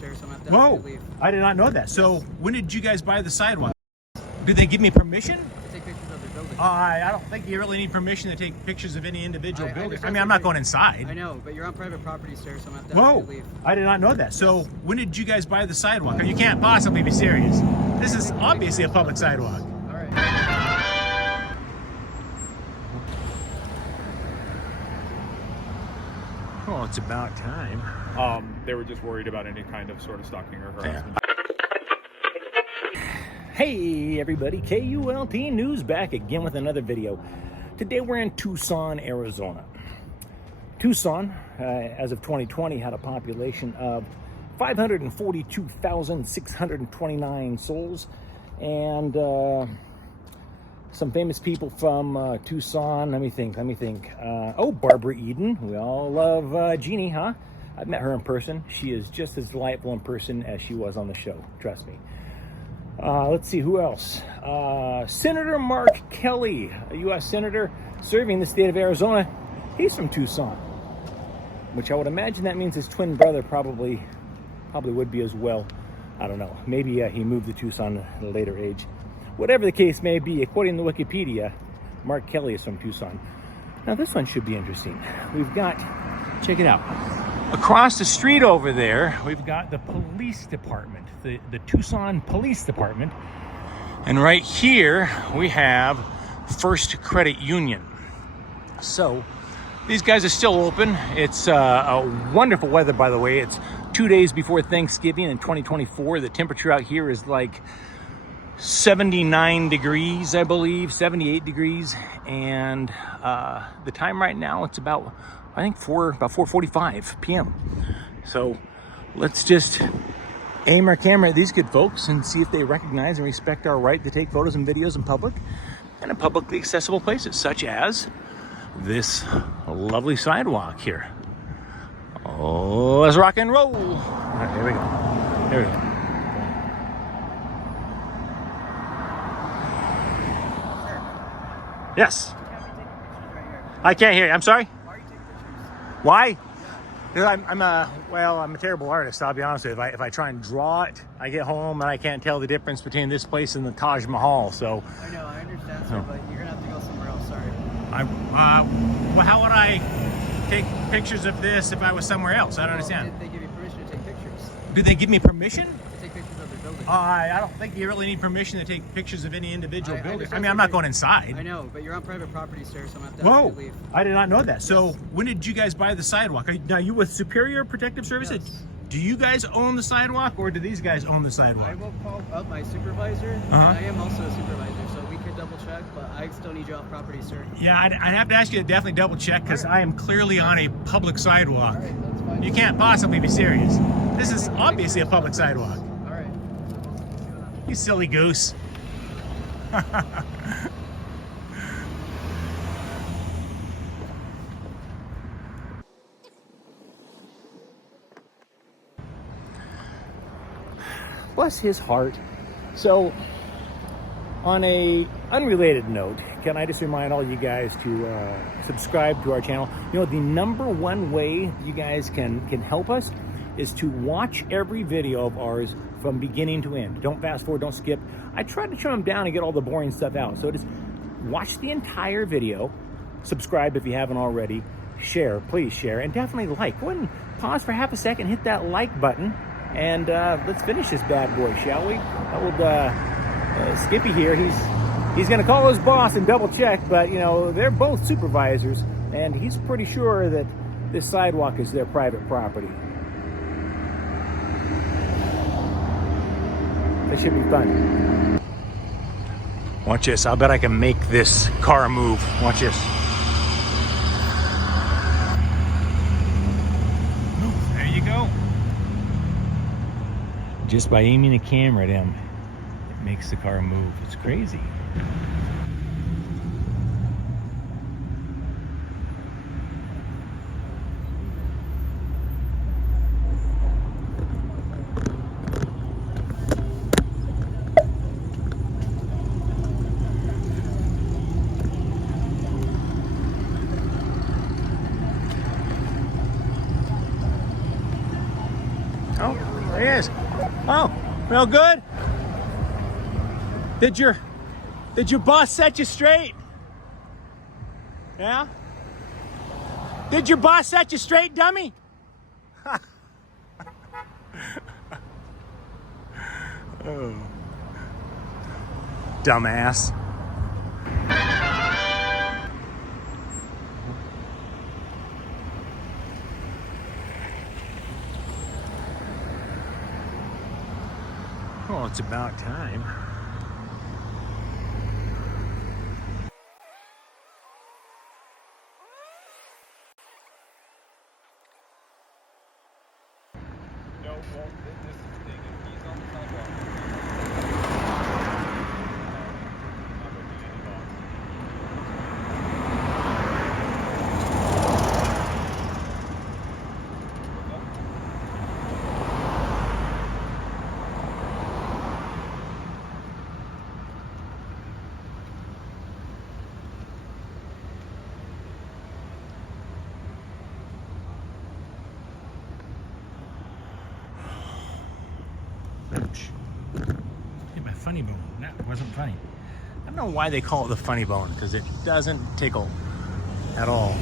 Whoa, I did not know that. So when did you guys buy the sidewalk? Did they give me permission? To take pictures of the building. I don't think you really need permission to take pictures of any individual building. I mean, I'm not going inside. I know, but you're on private property, sir, so I'm going to Whoa, have to leave. I did not know that. So when did you guys buy the sidewalk? You can't possibly be serious. This is obviously a public sidewalk. All right. Well, it's about time. They were just worried about any kind of sort of stalking or harassment. Hey everybody, KULT News back again with another video. Today we're in Tucson, Arizona. Tucson, as of 2020, had a population of 542,629 souls, and some famous people from Tucson. Let me think. Oh, Barbara Eden. We all love Jeannie, huh? I've met her in person. She is just as delightful in person as she was on the show, trust me. Let's see, who else? Senator Mark Kelly, a U.S. Senator serving the state of Arizona. He's from Tucson, which I would imagine that means his twin brother probably would be as well. I don't know. Maybe he moved to Tucson at a later age. Whatever the case may be, according to Wikipedia, Mark Kelly is from Tucson. Now this one should be interesting. We've got, check it out. Across the street over there, we've got the police department, the Tucson Police Department. And right here, we have First Credit Union. So these guys are still open. It's a wonderful weather, by the way. It's 2 days before Thanksgiving in 2024. The temperature out here is like 79 degrees, I believe, 78 degrees. And the time right now, it's about, I think, about 4:45 p.m. So let's just aim our camera at these good folks and see if they recognize and respect our right to take photos and videos in public and in publicly accessible places, such as this lovely sidewalk here. Oh, let's rock and roll. All right, here we go. Here we go. Yes. I can't hear you. I'm sorry. Why? Because I'm a terrible artist, I'll be honest with you. If I try and draw it, I get home and I can't tell the difference between this place and the Taj Mahal. So I know, I understand, sir, but you're gonna have to go somewhere else. Sorry. Well, how would I take pictures of this if I was somewhere else? I don't understand. Did they give you permission to take pictures? Did they give me permission? To take pictures of the building. I don't think you really need permission to take pictures of any individual building. I mean, I'm not going inside. I know, but you're on private property, sir, so I'm going to Whoa, have to leave. I did not know that. So when did you guys buy the sidewalk? Now you with Superior Protective Services? Yes. Do you guys own the sidewalk, or do these guys own the sidewalk? I will call up my supervisor. And I am also a supervisor, so we could double check, but I still need you off property, sir. Yeah, I'd have to ask you to definitely double check, because I am clearly on a public sidewalk. All right, that's fine. You can't possibly be serious. This is obviously a public sidewalk. All right. You silly goose. Bless his heart. So, on a unrelated note, can I just remind all you guys to subscribe to our channel? You know, the #1 way you guys can help us is to watch every video of ours from beginning to end. Don't fast forward, don't skip. I try to trim them down and get all the boring stuff out. So just watch the entire video, subscribe if you haven't already, share, please share, and definitely like. Go ahead and pause for half a second, hit that like button, and let's finish this bad boy, shall we? Old Skippy here, he's gonna call his boss and double check, but you know, they're both supervisors, and he's pretty sure that this sidewalk is their private property. That should be fun. Watch this. I bet I can make this car move. Watch this. There you go. Just by aiming the camera at him, it makes the car move. It's crazy. Oh, there he is. Oh, real good. Did your boss set you straight? Yeah? Did your boss set you straight, dummy? Oh. Dumbass. Oh, it's about time. No, well, this is the thing. If he's on the sidewalk, not breaking any laws. Ouch. Hit my funny bone. That wasn't funny. I don't know why they call it the funny bone, because it doesn't tickle at all.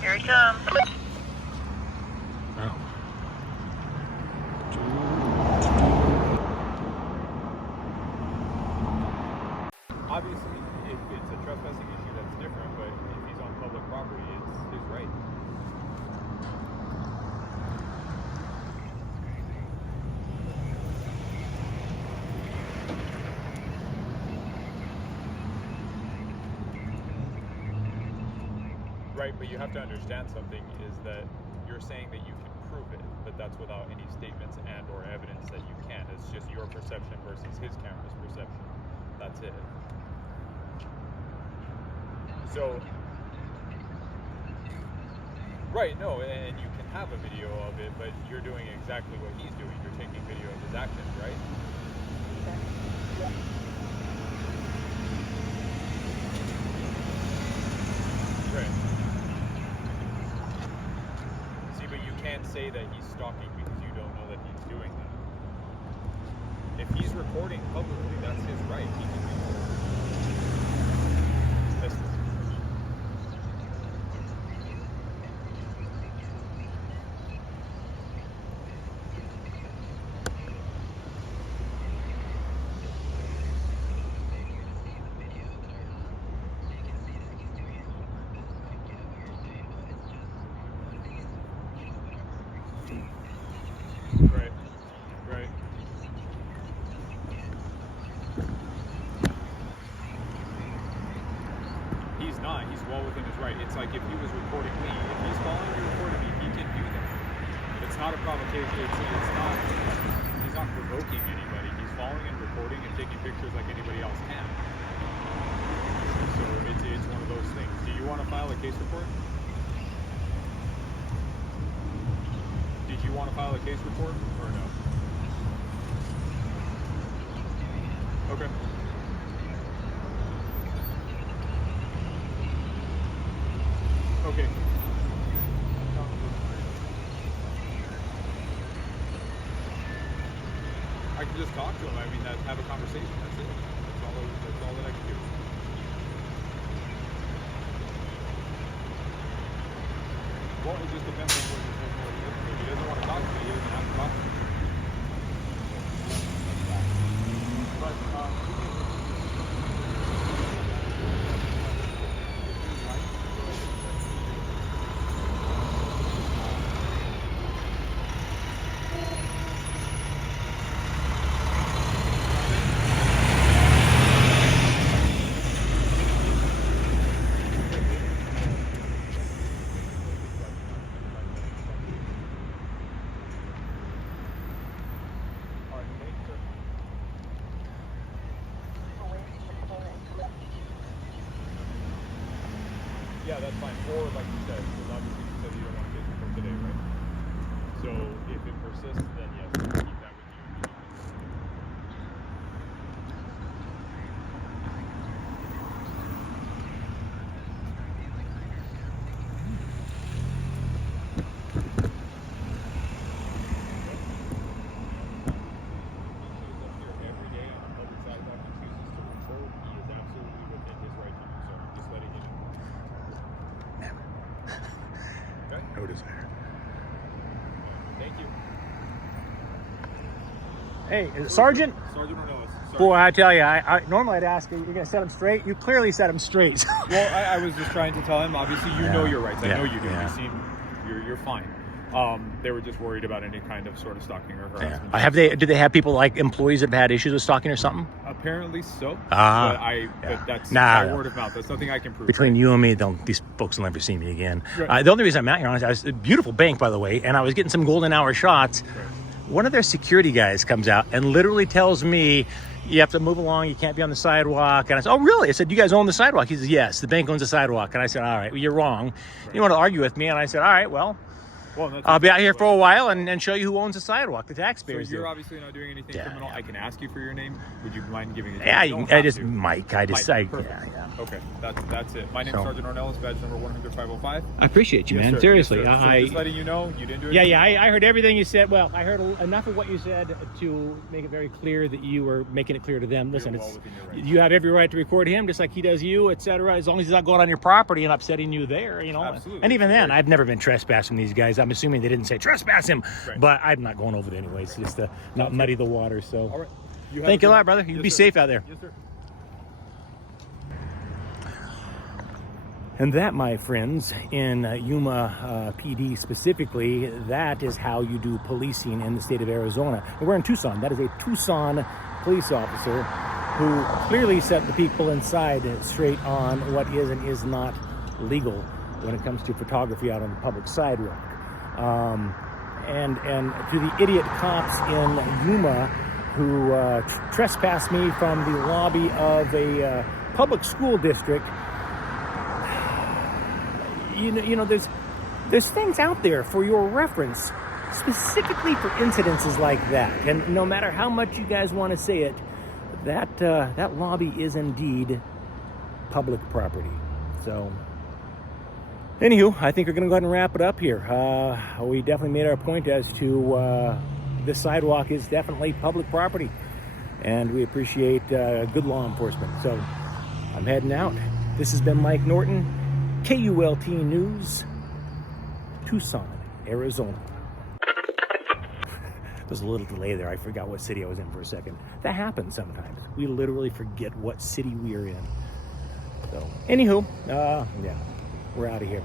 Here he comes. Oh. Obviously, if it's a trespassing issue, that's different, but if he's on public property, it's his right. Right, but you have to understand something is that you're saying that you can prove it, but that's without any statements and or evidence that you can. It's just your perception versus his camera's perception. That's it. So, right, no, and you can have a video of it, but you're doing exactly what he's doing. You're taking video of his actions, right? Right. See, but you can't say that he's stalking because you don't know that he's doing that. If he's recording publicly, that's his right. He can do that. That's the situation. Right. Right. He's not. He's well within his right. It's like if he was recording me. If he's following you recording me, he can do that. It's not a provocation. It's not. He's not provoking anybody. He's following and recording and taking pictures like anybody else can. So it's one of those things. Do you want to file a case report? Did you want to file a case report or no? Okay. Okay. I can just talk to him. I mean, have a conversation. That's it. That's all that I can do. Well, it just depends on what he's doing. If he doesn't want to talk to me, he doesn't have to talk to me. But, yeah, that's fine. Or like you said, because obviously you said you don't want to get for today, right? So if it persists, then yes, you can keep that with you. Hey, Sergeant? Sergeant Ornelas. Sorry. Boy, I tell you, I normally I'd ask you, you're going to set them straight. You clearly set them straight. Well, I was just trying to tell him, obviously, you know your rights. I know you do. Yeah. You seem, you're fine. They were just worried about any kind of sort of stalking or harassment. Do they have people like employees that have had issues with stalking or something? Apparently so. Ah. But that's Nah. word of mouth. That's nothing I can prove. Between you and me, these folks will never see me again. Right. The only reason I'm out here, honestly, I was a beautiful bank, by the way, and I was getting some golden hour shots. Right. One of their security guys comes out and literally tells me, you have to move along, you can't be on the sidewalk. And I said, oh, really? I said, you guys own the sidewalk? He says, yes, the bank owns the sidewalk. And I said, all right, well, you're wrong. Right. You want to argue with me? And I said, all right, well, I'll be out here for a while and show you who owns the sidewalk, the taxpayers. So you're do. obviously not doing anything Yeah, criminal. yeah. I can ask you for your name. Would you mind giving it? Yeah, You don't I have just, to. Mike, Perfect. yeah. Okay, that's it. My name's So- Sergeant Ornelas, badge number 100-505. I appreciate you, Yes, man. sir. Seriously. Yes, sir. So just letting you know, you didn't do it. I heard everything you said. Well, I heard enough of what you said to make it very clear that you were making it clear to them. Listen, well within your rights. you have every right to record him just like he does you, etc. As long as he's not going on your property and upsetting you there, you know. Absolutely. And even then, Right. I've never been trespassing these guys. I'm assuming they didn't say trespass him, Right. but I'm not going over it anyways, just to not muddy the water. So, All right. thank you a lot, brother. You be safe out there. Yes, sir. And that, my friends, in Yuma PD specifically, that is how you do policing in the state of Arizona. And we're in Tucson. That is a Tucson police officer who clearly set the people inside straight on what is and is not legal when it comes to photography out on the public sidewalk. And to the idiot cops in Yuma who trespassed me from the lobby of a public school district. You know, there's things out there for your reference, specifically for incidences like that. And no matter how much you guys want to say it, that lobby is indeed public property. So, anywho, I think we're going to go ahead and wrap it up here. We definitely made our point as to this sidewalk is definitely public property, and we appreciate good law enforcement. So, I'm heading out. This has been Mike Norton. KULT News, Tucson, Arizona. There's a little delay there. I forgot what city I was in for a second. That happens sometimes. We literally forget what city we are in. So, anywho, yeah, we're out of here.